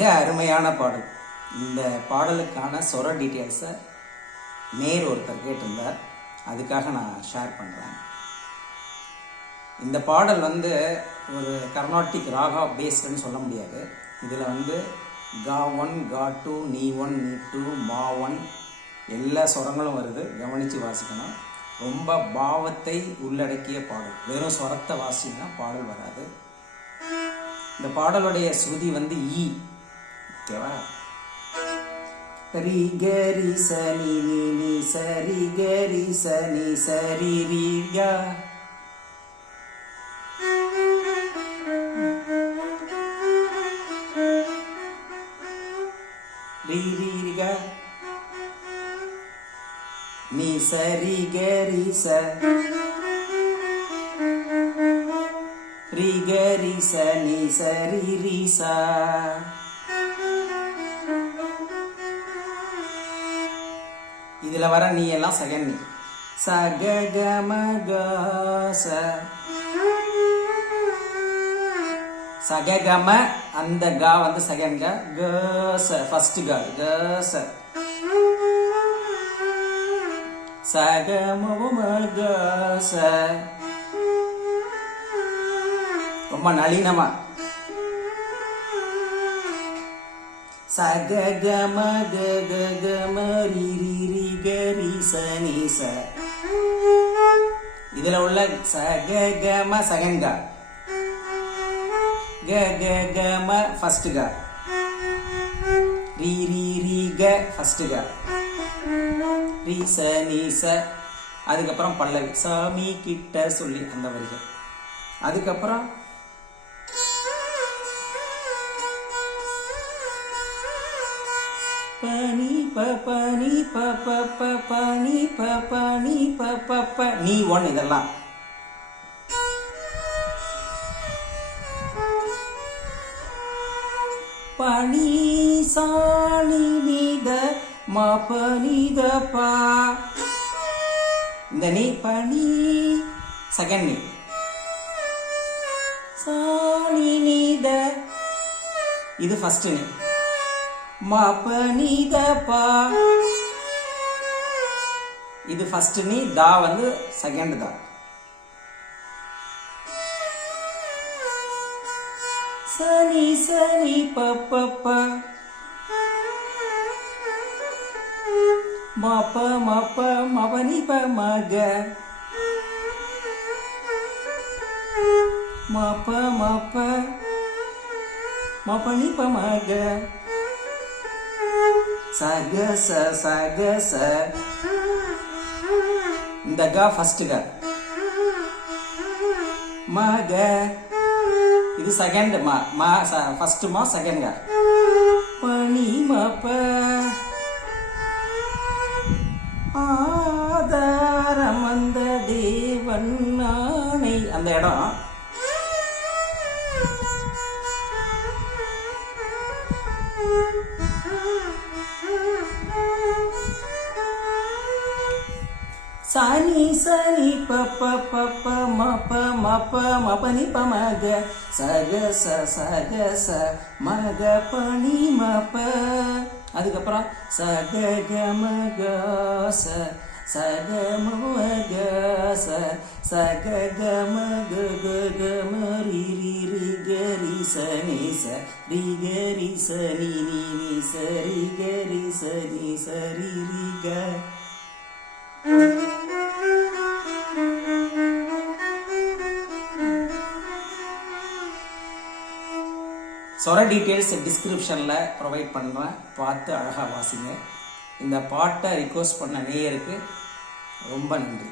மிக அருமையான பாடல். இந்த பாடலுக்கான சொர டீட்டெயில்ஸை ஒருத்தர் கேட்டிருந்தார், அதுக்காக நான் ஷேர் பண்ணுறேன். இந்த பாடல் ஒரு கர்நாடிக் ராகா பேஸ்டுன்னு சொல்ல முடியாது. இதில் கா 1, கா 2, நீ 1, நீ 2, மா 1 எல்லா சொரங்களும் வருது. கவனித்து வாசிக்கணும். ரொம்ப பாவத்தை உள்ளடக்கிய பாடல். வெறும் சொரத்தை வாசினா பாடல் வராது. இந்த பாடலுடைய ஸ்ருதி ஈ. ஓகேவா? ரி கரி சனி நீ சரி கரி சனி சரி ரீ கா. ரீ ரீ கா. நீ சரி கரி ச ரி கரி ச நீ சரி ரீ சா. இதுல வர நீ எல்லாம் செகண்ட் நீ. ச க க ம க ச. ச க க ம, அந்த கா செகண்ட் கா. க ச ஃபர்ஸ்ட் கா. க ச ச க ம ம க ச. ரொம்ப நளினமா. ச க க ம க க க ம ரி ரி ரி க ரி ச நீ ச. இதுல உள்ள ச க க ம செகண்ட் கா. க க க ம ஃபர்ஸ்ட் கா. ரி ரி ரி க ஃபர்ஸ்ட் கா. ரி ச நீ ச. அதுக்கப்புறம் பல்லவி சாமி கிட்ட சொல்லி அந்த வரிகள். அதுக்கப்புறம் பனி ப பனி ப ப ப பனி ப பனி ப ப ப நீ 1 இதெல்லாம். பனி சாணி நீத ம பனித பா. இந்த நீ பனி செகண்ட் நீ. சாணி நீத இது ஃபர்ஸ்ட் நீ. ம பனித பா இது ஃபர்ஸ்ட் நீ. தா செகண்ட் தா. சனி சனி ப ப ப ம ப ம ப ம பனி ப ம க. ம ப ம ப ம பனி ப ம க. ச க ச ச க ச. இந்த க ஃபர்ஸ்ட் க. ம க இது செகண்ட் மா. மா ஃபர்ஸ்ட் மா செகண்ட் க. பனி ம ப ஆதாரம் அந்த தேவன் நானை. அந்த இடம் சனி சனி ப ப ப ப ம ப ம ப ம பனி ப ம க. ச க ச ச க ச ம க பனி ம ப. அதுக்கப்புறம் ச க க ம க ச ச க ம க ச ச க க ம க க க ம ரி ரி ரி க ரி ச நீ ச ரி க ரி ச நீ நீ நீ ச ரி க ரி ச நீ ச ரி ரி க. சொர டீட்டெயில்ஸ் டிஸ்கிரிப்ஷனில் ப்ரொவைட் பண்ணுறேன். பார்த்து அழகாக வாசிங்க. இந்த பாட்டை ரிக்வெஸ்ட் பண்ண நேயருக்கு ரொம்ப நன்றி.